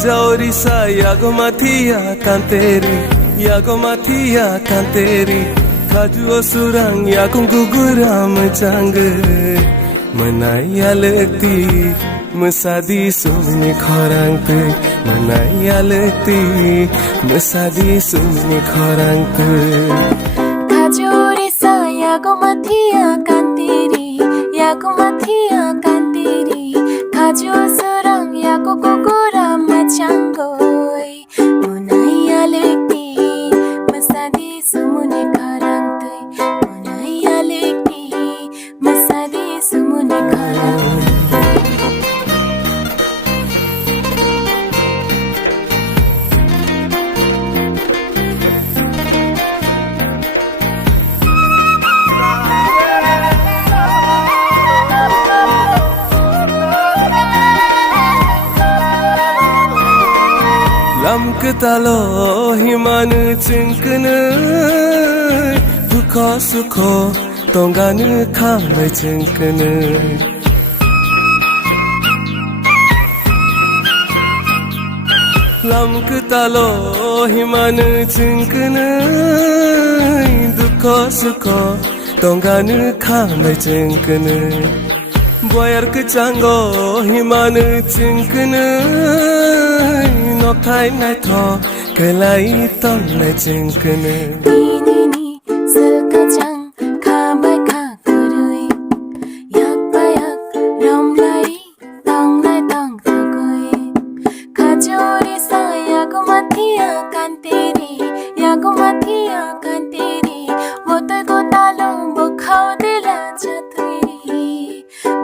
Kajaorisa yago mathia kanteri yago mathia kanteri Kaju osurang yago guguram jang Manaya lekti Masadi sumni khorang te Manaya lekti Masadi sumni khorang te Kajaorisa yago mathia kanteri yago mathia kanteri Kaju osurang yago guguram jang Manaya lekti Masadi sumni khorang te Manaya lekti Masadi sumni khorang Lamkatalo himan chinkana Dukha sukho tongana khamai chinkana Lamkatalo himan chinkana Dukha sukho tongana khamai chinkana Boyar kecanggo himan chinkana Nokai nai tho kelai ton nai chinkana Tinini silka chang khamai kha kurui yak pa yak ram lai tong thakui Kajaorisa yago mathia kanteri yago mathia kanteri botoi ko talo bokhau dila chaturi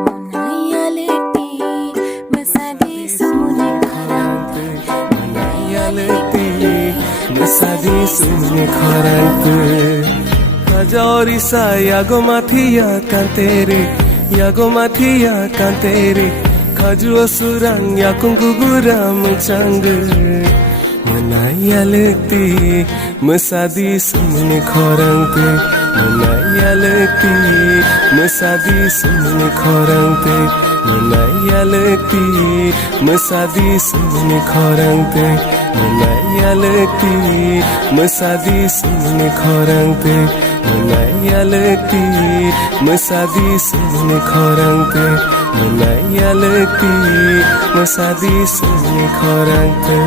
Manaya lekti masadi sumuni khorang Masadi sumni khorang te Kajaorisa yago mathia kanteri yago mathia kanteri Kaju osurang yago guguram jang Manaya lekti Masadi sumni khorang te Manaya lekti Masadi sumni khorang te Manaya lekti Masadi sumni khorang te Manaya lekti Masadi sumni khorang te Manaya lekti Masadi sumni khorang te Manaya lekti Masadi sumni khorang te